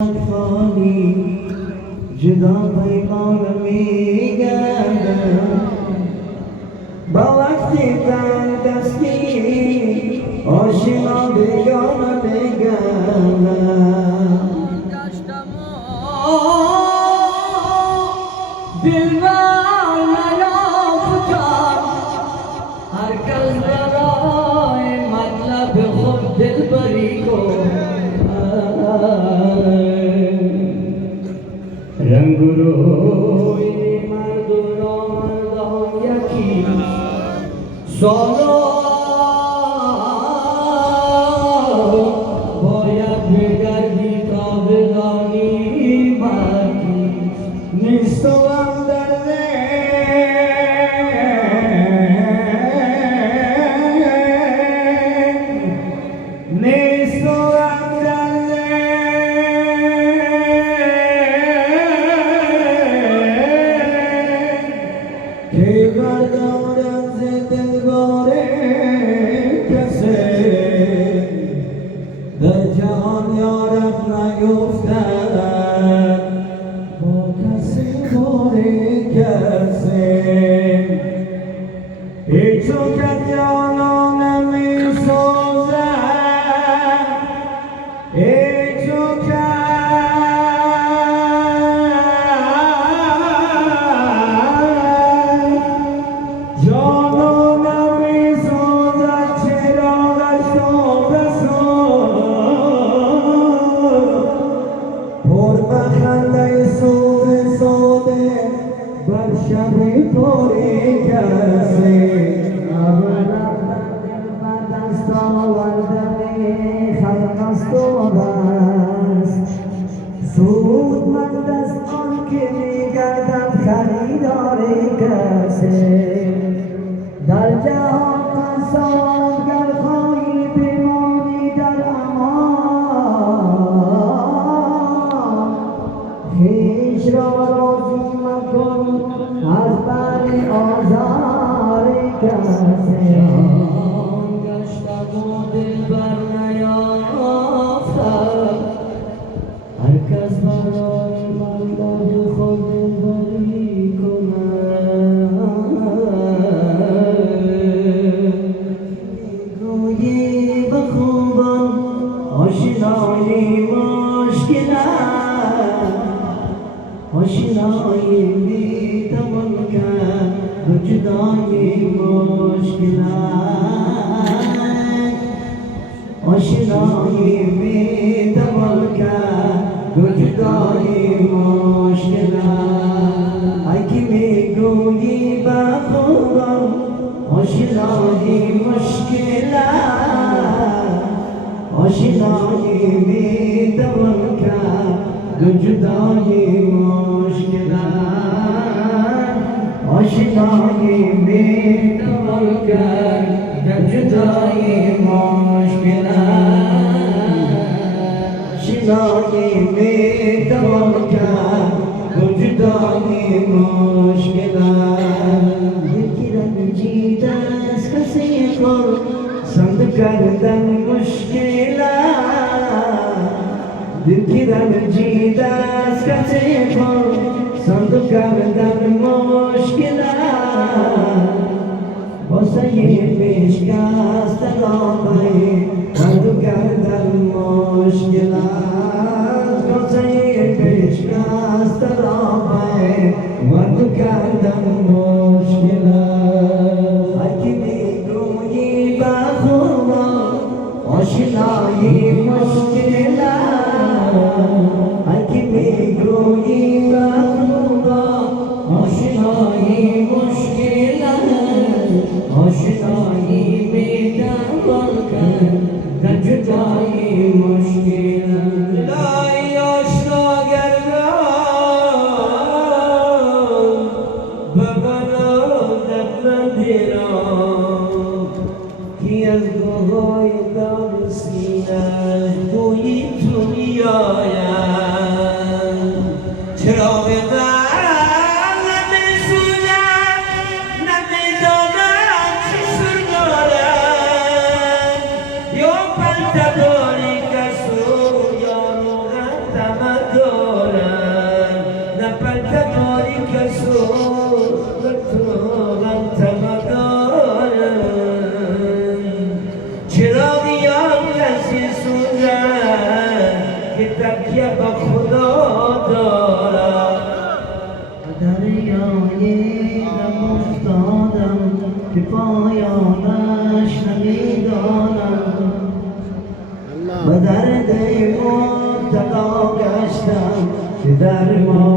خالی جدا پیمان میگردم با وقتی تن دستی آشنا بیگانه بگردم دلبر نیافتم هر کس برای مطلب خود دلبری کن رنگ و روی مرد و نامردان یکی سالا باید بگردی تا بدانی مرگی نیست و هم در نیست و هم در که بردارم ز دلبار کسی در جهان یارم نیفتد با کسی بار کسی هیچ وقت جانم نمی‌سوزد هیچ وقت جانم نمی‌سوزد چراغش را بسوز پر بخنده صبح ساده بر شب پر کسی اول رفتن بر دست آوردن خلق است و بس سودمند است آن که می‌گردد خریدار کسی در جهان قسام گر خواهی بمانی در امان خویش را راضی مکن از بر آزار کسی گشتم و دلبر نیافتم هر کس برای مطلب خود دلبری کند گویی به خوبان آشنایی مشکل است آشنایی میتوان کرد و جدایی مشکل است آشنایی میتوان کرد و جدایی مشکل است ای که میگویی به خوبان آشنایی مشکل است آشنایی میتوان کرد و جدایی مشکل است آشنایی میتوان کرد و جدایی مشکل است آشنایی میتوان کرد و جدایی مشکل است یکی رنجیده است کسی کن سند کردن مشکل است یکی رنجیده است کسی کن سند کردن مشکل است واسه پیشکست راهی سند کردن مشکل است واسه پیشکست راهی سند کردن مشکل است اگه میگویی به خوبان آشنایی مشکل است اگه میگویی به خوبان آشنایی مشکل است آشنایی میتوان کرد در جدایی مشکل است جدایی آشنا گردان ببرادت ندیرم کی از گوهای دم سینه گویی تو میایم چرا ندارم نه پلت تاریک صبح تو غلطم دارم چراغیان کسی سوزن که تکیه با خدا دارم دریای غم افتادم که پایانش نمیدانم به درد مبتلا گشتم که درمان